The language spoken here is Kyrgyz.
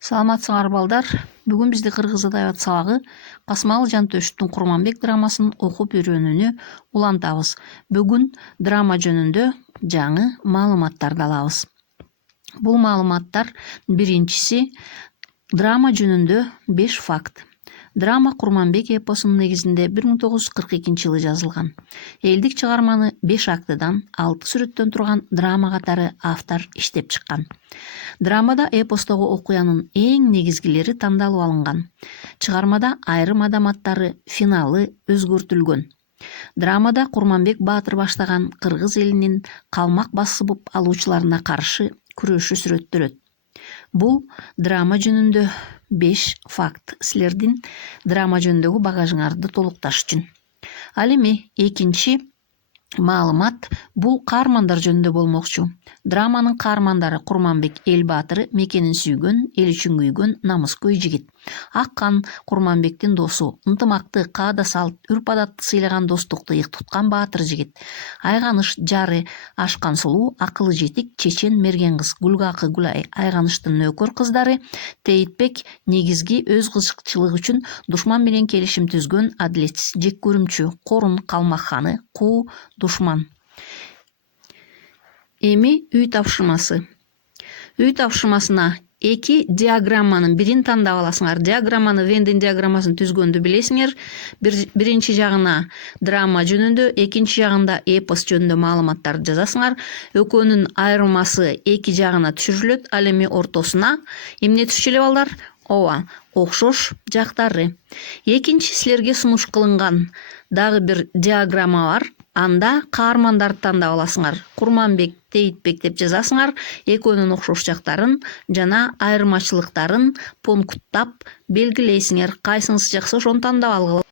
Саламатсыңар балдар. Бүгін бізді Кыргыз адабият сабагы Касымалы Жантөшүттүн Курманбек драмасын окуп үйрөнүүнү улантабыз. Бүгүн драма жөнүндө жаңы маалыматтарды алабыз. Бул маалыматтар биринчиси драма жөнүндө 5 факт. Драма Курманбек эпосунун негизинде 1942 жылы жазылган. Элдик чыгарманы 5 актыдан 6 сүрөттөн турган драма катары автор иштеп чыккан. Драмада эпостогу окуянын эң негизгилери тандалып алынган. Чыгармада айрым адам аттары, финалы өзгөртүлгөн. Драмада Курманбек баатыр баштаган кыргыз элинин калмак басып алуучуларына каршы күрөшү сүрөттөлөт. Бул драма жөнүндө 5 факт. Силердин драма жөнүндөгү багажыңарды толукташ үчүн. Ал эми экинчи маалымат бул каармандар жөнүндө болмокчу. Драманын каармандары Курманбек эл баатыры, мекенин сүйгөн, эл үчүн күйгөн, намыскөй жигит. Аккан Курманбектин досу, ынтымакты, каада салт, үрп-адатты сыйлаган достукту ыйык туткан баатыр жигит. Айганыш жары, ашкан сулуу, акылы жетик, чечен мерген кыз, Гүлгакы Гүлай, Айганыштын нөөкөр кыздары, Тейтбек негизги өз кызыкчылыгы үчүн душман менен келишим түзгөн, адилетсиз, жек көрүмчү, Корун Калмакханы, Куу душман. Эми үй тапшырмасы. Үй тапшырмасына 2 диаграмманын бирин тандап аласыңар. Диаграмманы Вендин диаграммасын түзгөндү билесиңер. Биринчи жагына драма жөнүндө, экинчи жагында эпос жөнүндө маалыматтарды жазасыңар. Экөөнүн айырмасы эки жагына түшүрүлөт. Ал эми ортосуна эмне түшчү эле балдар? Ооба, окшош жактары. Экинчи силерге сунуш кылынган дагы бир диаграмма бар. Анда каармандарды тандап аласыңар. Курманбек, Тейтбек деп жазасыңар. Экөөнүн окшош жактарын жана айырмачылыктарын пункттап белгилейсиңер. Кайсыңыз жакса ошону тандап алгыла.